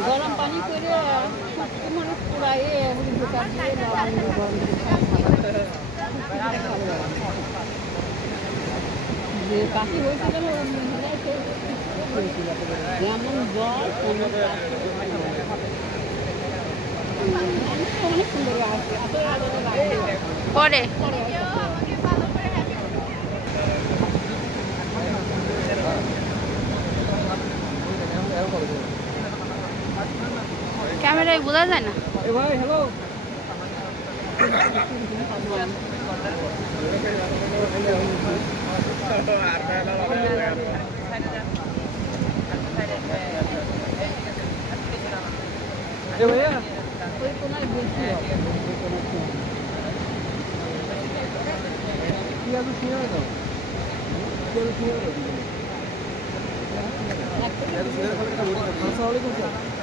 গরম পানি করে মানে পুরাইয়ে ঢোকা দিয়ে গরম যে পাখি হয়েছিল যেমন জল অনেক সুন্দর পরে ক্যামেরায় বোঝা যায় না। ভাই হ্যালো ভাইয়া ওই কোনায় বলছি কি আছে কি হবে তো কি হবে কি হবে আসসালামু আলাইকুম স্যার